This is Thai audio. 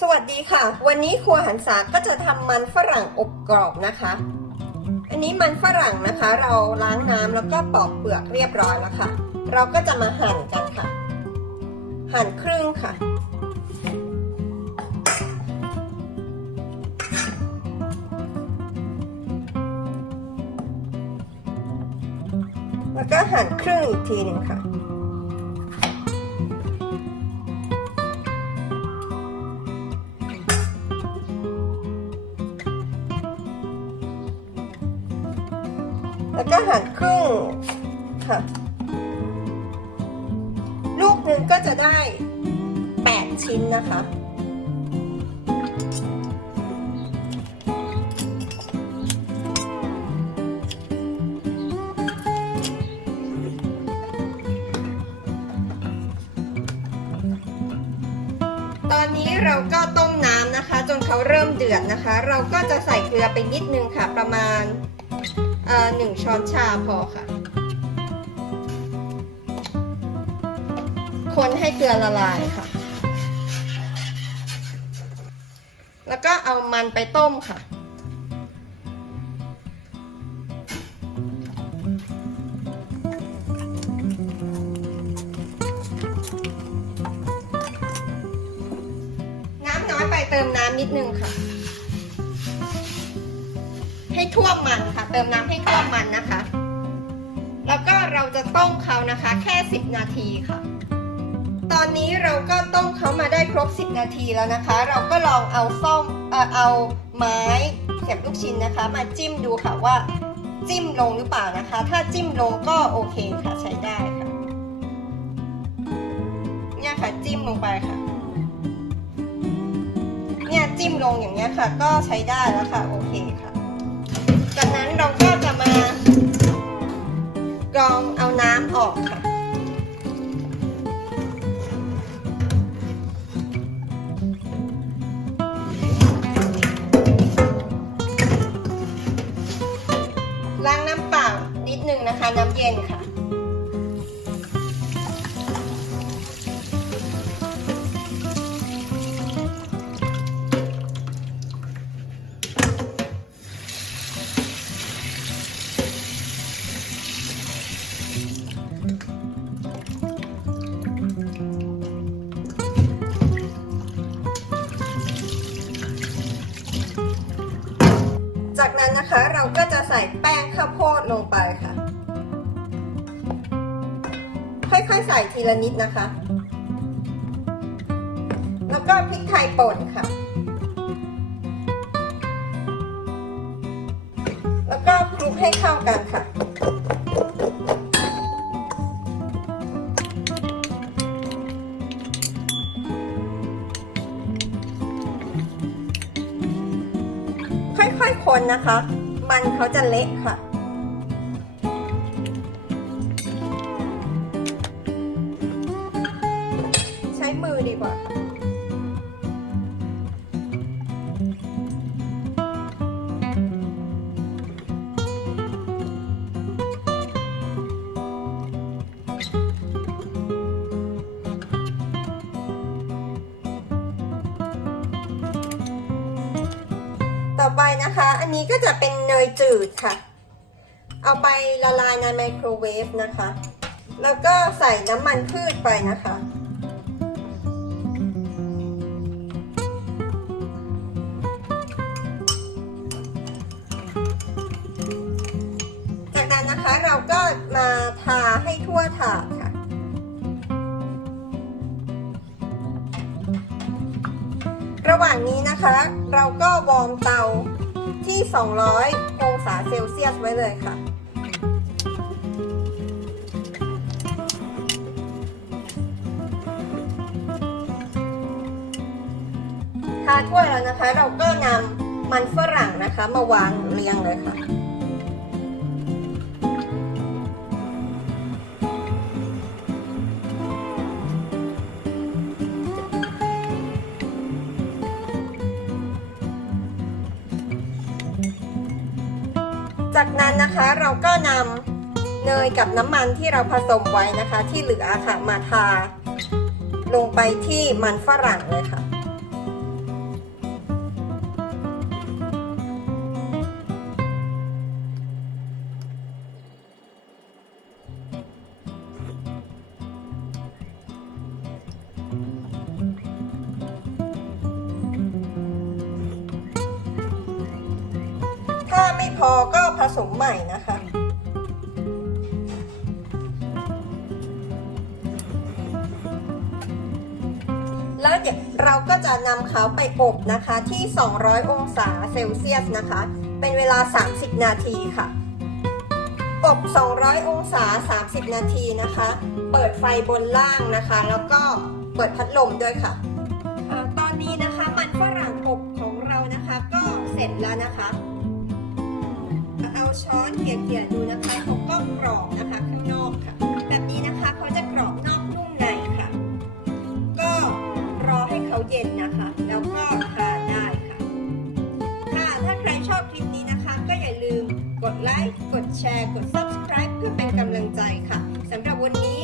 สวัสดีค่ะ วันนี้ครัวหันษาก็จะทำมันฝรั่งอบกรอบนะคะ อันนี้มันฝรั่งนะคะ เราล้างน้ำแล้วก็ปอกเปลือกเรียบร้อยแล้วค่ะ เราก็จะมาหั่นกันค่ะ หั่นครึ่งค่ะ แล้วก็หั่นครึ่งอีกทีหนึ่งค่ะ ก็หั่นครึ่งค่ะ ลูกหนึ่งก็จะได้ 8 ชิ้นนะคะ ตอนนี้เราก็ต้มน้ำนะคะ จนเขาเริ่มเดือดนะคะ เราก็จะใส่เกลือไปนิดนึงค่ะประมาณ อ่อหนึ่งช้อนชาพอค่ะ คนให้เกลือละลายค่ะ แล้วก็เอามันไปต้มค่ะน้ำน้อยไปเติมน้ำนิดนึงค่ะ ให้ท่วมมันค่ะ เติมน้ำให้ท่วมมันนะคะ แล้วก็เราจะต้มเขานะคะ แค่ 10 นาทีค่ะ ตอนนี้เราก็ต้มเขามาได้ครบ 10 นาทีแล้วนะคะ เราก็ลองเอาส้มเอ่อเอาไม้เสียบลูกชิ้นนะคะ มาจิ้มดูค่ะว่าจิ้มลงหรือเปล่านะคะ ถ้าจิ้มลงก็โอเคค่ะใช้ได้ค่ะ เนี่ยค่ะจิ้มลงไปค่ะ เนี่ยจิ้มลงอย่างเงี้ยค่ะ ก็ใช้ได้แล้วค่ะโอ นะคะน้ำเย็นค่ะ จากนั้นนะคะเราก็จะใส่แป้งข้าวโพดลงไปค่ะ ค่อยๆ ใส่ทีละนิดนะคะ แล้วก็พริกไทยป่นค่ะ แล้วก็คลุกให้เข้ากันค่ะค่อยๆคนนะคะ มันเขาจะเละค่ะ ต่อไปนะคะ อันนี้ก็จะเป็นเนยจืดค่ะ เอาไปละลายในไมโครเวฟนะคะ แล้วก็ใส่น้ำมันพืชไปนะคะ จากนั้นนะคะเราก็มาทาให้ทั่วถาด ระหว่างนี้นะคะ เราก็วอร์มเตาที่ 200 องศาเซลเซียสไว้เลยค่ะ ทาถ้วยแล้วนะคะ เราก็นำมันฝรั่งนะคะ มาวางเรียงเลยค่ะ จากนั้นนะคะเราก็นำเนยกับน้ำมันที่เราผสมไว้นะคะ ที่เหลือค่ะมาทา ลงไปที่มันฝรั่งเลยค่ะ ไม่พอก็ผสมใหม่นะคะ แล้วเดี๋ยวเราก็จะนำเขาไปอบนะคะที่ 200 องศาเซลเซียสนะคะ เป็นเวลา 30 นาทีค่ะ อบ 200 องศา 30 นาทีนะคะ เปิดไฟบนล่างนะคะ แล้วก็เปิดพัดลมด้วยค่ะอ่าตอนนี้นะคะมันฝรั่งอบของเรานะคะ ก็เสร็จแล้วนะคะ เย็นนะคะ แล้วก็ทานได้ค่ะ ค่ะ ถ้าใครชอบคลิปนี้นะคะ ก็อย่าลืมกดไลค์ กดแชร์ กด subscribe เพื่อเป็นกำลังใจค่ะสำหรับวันนี้